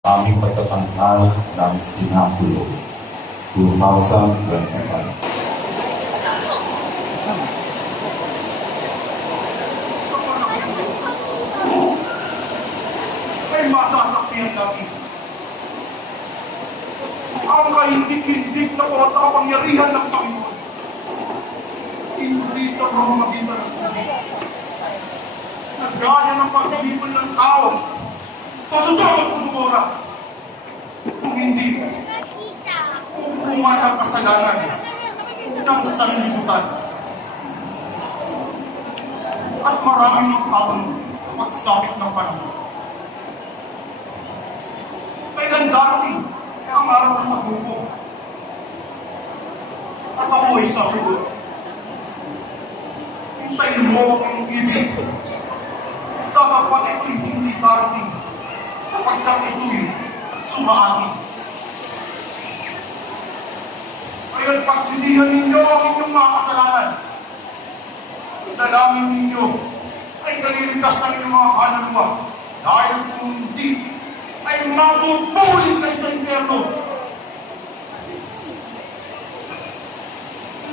aming pagtatangkal ng Sinapulo 2025. May masasaksihan natin ang kahindik-hindik na kapangyarihan ng Panginoon. Hindi sa pamamagitan ng tubig. Nagaya ng paglipon ng tao sa sundang at sumura. Kung hindi, kukuha ng kasalanan ng sanlibutan. At maraming magpapang sa pagsapit ng panahon. Kailan darating ang araw ng magbubo? At ako ay sasagot. Hintayin mo ang ibig. Dapat ito'y hindi darating sapagkat ito'y sumaamin. Ngayon pagsisihan ninyo ang inyong mga kasalanan. Dalangin ninyo ay naliligtas ng inyong mga kaluluwa dahil kung hindi ay mabubulit kayo sa impyerno.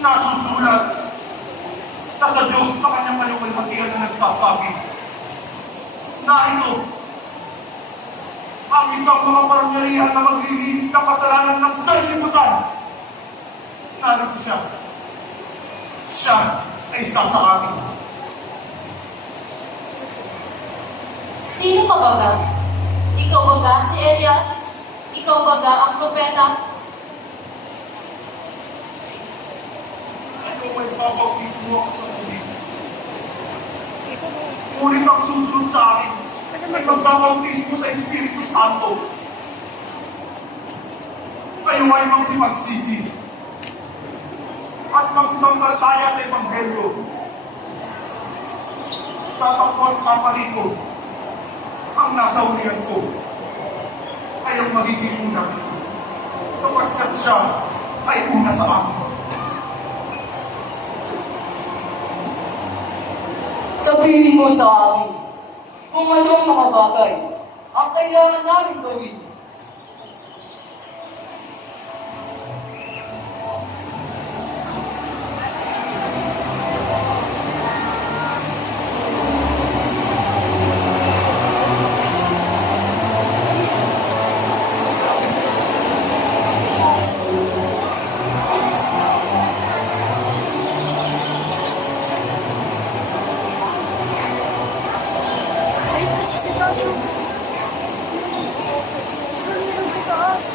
Nasusulat na sa Diyos sa kanyang maluwalhatian na nagsasabi na ito ang isang mga kapangyarihan na maglilinis ng kasalanan ng sanlibutan. Narito siya. Siya ay sasaamin. Sino ka baga? Ikaw baga si Elias? Ikaw baga ang propeta? Ito ay babautismo ako sa tubig. Ngunit ang susunod sa akin ay magbabautismo sa Espiritu Santo. Kayo ay magsipagsisi at magsasambalataya sa Ebanghelyo. Tatakbo at paparito ang nasa ulian ko ay ang magiging una kapagkat siya ay una sa akin. Sabihin mo sa amin kung anong mga bagay ang kailangan namin gawin. Ayun kasi sa taas. Sorry lang sa taas.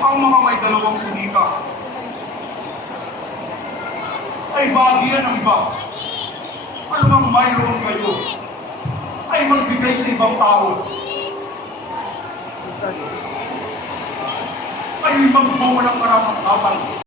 Ang mga may dalawang tunika ay bahagian ng iba. Anumang mayroon kayo ay magbigay sa ibang tao. Kayo'y magbawalang karamang-kapal.